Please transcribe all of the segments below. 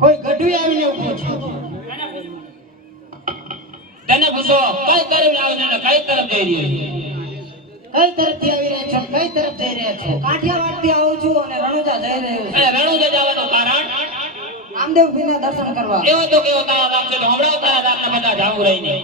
કોઈ ગઢવી આવીને ઊભો છે. તને પૂછો કઈ તરફ આવીને કઈ તરફ જઈ રહ્યો છે? કઈ તરફથી આવી રહ્યા છો? કઈ તરફ જઈ રહ્યા છો? કાઠિયાવાડથી આવું છું અને રણુજા જઈ રહ્યો છું. અને રણુજા જવાનું કારણ રામદેવજીના દર્શન કરવા. એવો તો કેવો તારા રામ છે તો હમણાં તારા રામના બધા જાવું રહીને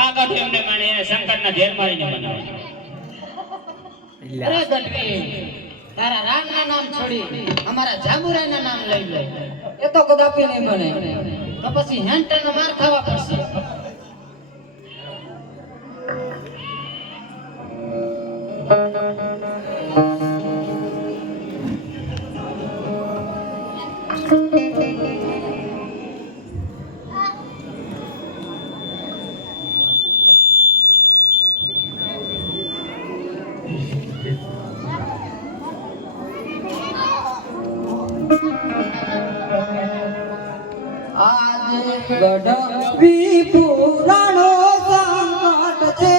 આ ગઢવી એમને માને એને શંકરના ઝેર મારીને બનાવે. અરે ગઢવી, તારા રામના નામ છોડી અમારા જાંબુરાયના નામ લઈ લે. એ તો કદાપી નહીં બને. તો પછી હેન્ટરનો માર ખાવા પડશે. ગઢવી પુરાણો સંકટ છે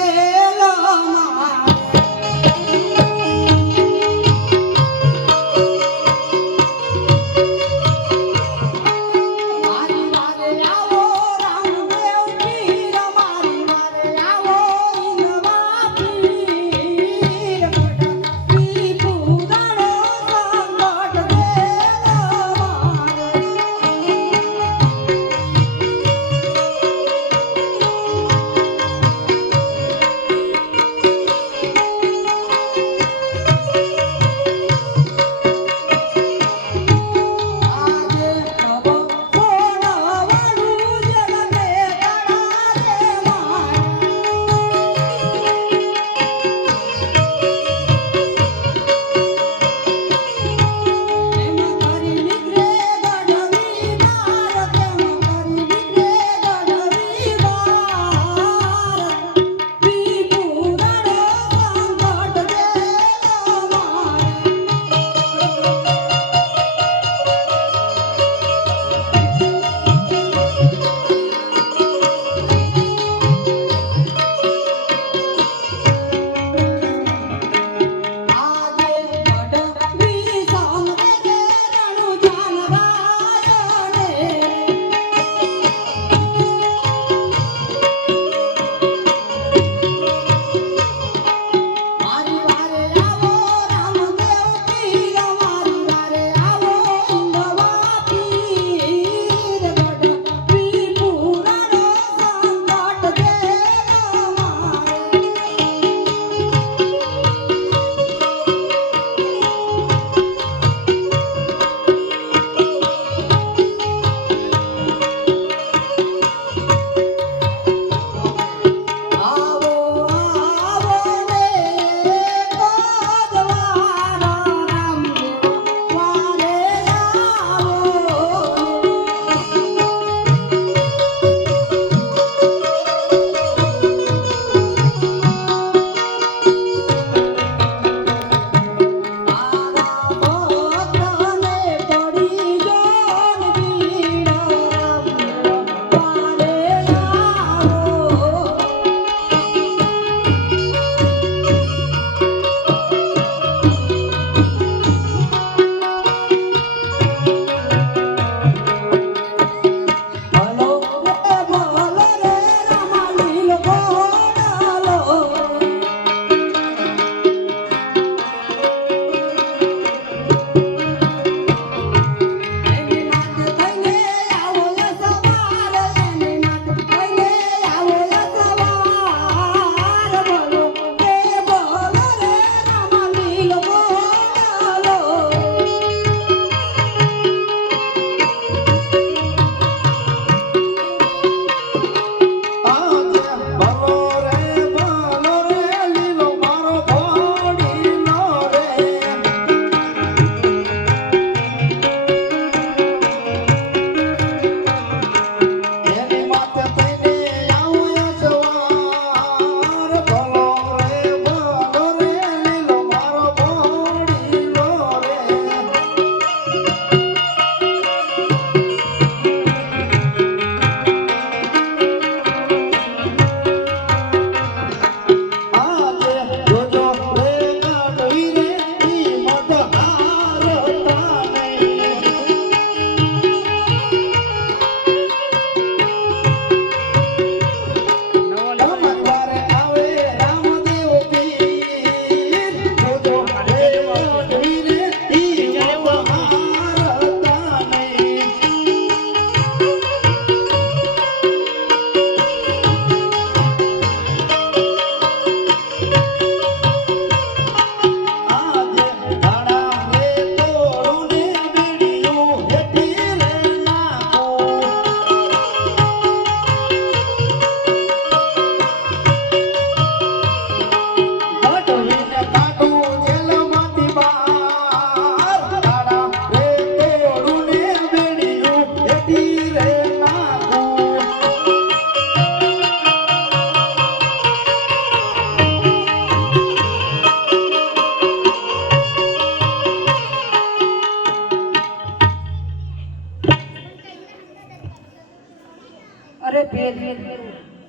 અરે ભેદ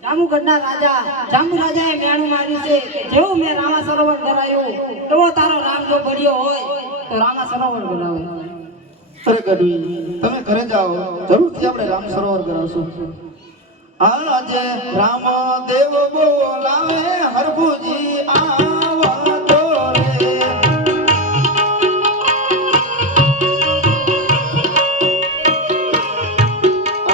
જાંબુગઢના રાજા જાંબુ રાજાએ મેણું માર્યું છે કે જેવું મેં રામા સરોવર કરાયું એવો તારો રામ જો બળ્યો હોય તો રામા સરોવર બનાવે. અરે ગઢવી તમે ઘરે જાઓ, જરૂરથી આપણે રામ સરોવર કરાવશું. આજે રામ દેવ બોલાવે હરભુજી આવજો રે.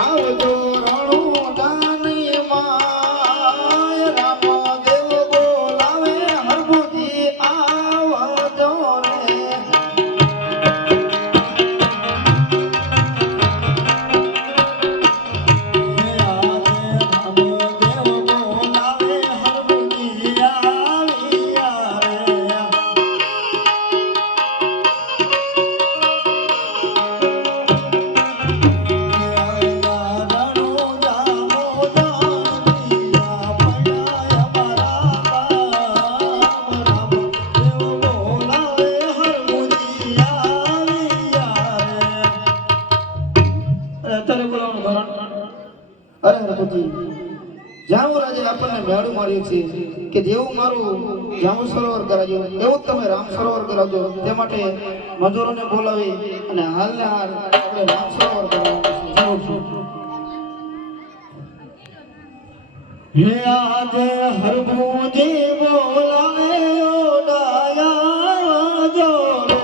આવજો રણુ જાની માય, રામ દેવ બોલાવે હરભુજી આવજો રે. અરે હરભુજી, જાંબુ રાજાએ આપણને મેળું માર્યું છે કે જેવું મારું જાંબુ સરોવર કરાવ્યું એવું જ તમે રામ સરોવર કરાવજો. તે માટે મજૂરોને બોલાવી અને હાલને હાલ આપણે રામ સરોવર કરાવવાનું છે. આજે હરભુજી બોલાવે ઓડાયા જોડે.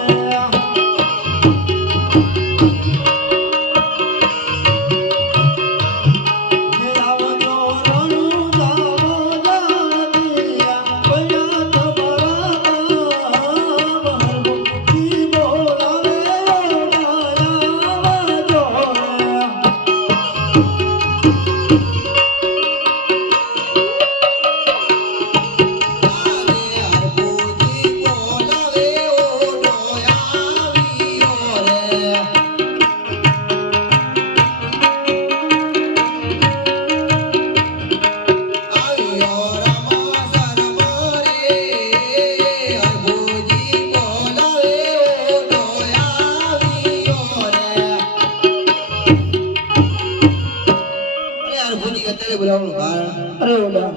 અરે ઓડા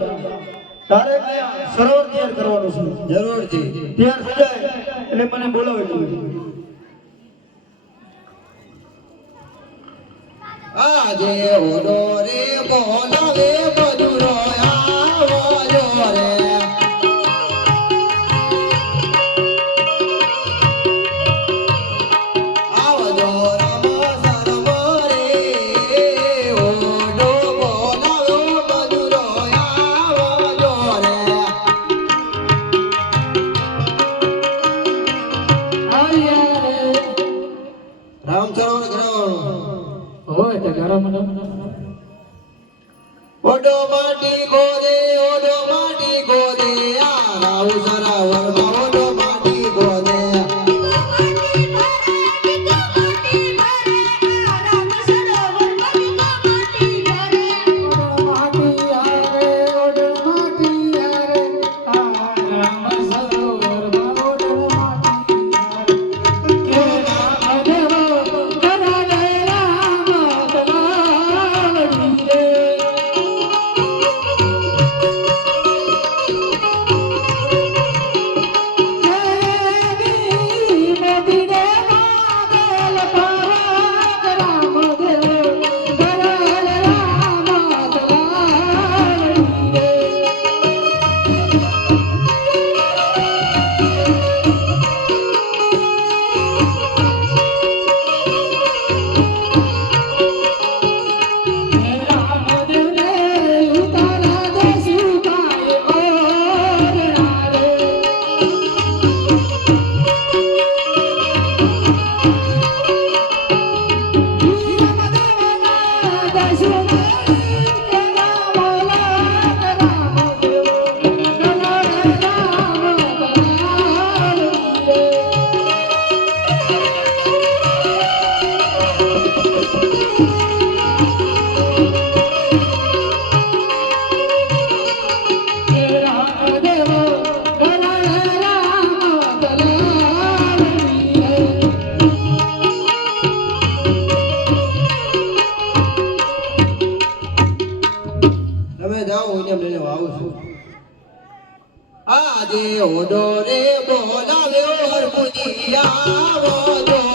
તારે સરોવર તૈયાર કરવાનું છે. જરૂરથી તૈયાર થઈ જાય એટલે મને બોલાવી. આજે ઓડો રે બોલાવે મજૂરો આવજો રે. આવજો રામ સરોવરે, ઓડો બોલાવો મજૂરો આવજો રે. રામ સરોવર કરાવવાનું. હોય તો ગરમ ઓડો માટી ગોદે, ઓડો માટી ગોદે, આ રાવ સરોવરમાં ઓડો માટી ગોદે. આજે ઓડો રે બોલાવ્યો હરપુજી આવો જો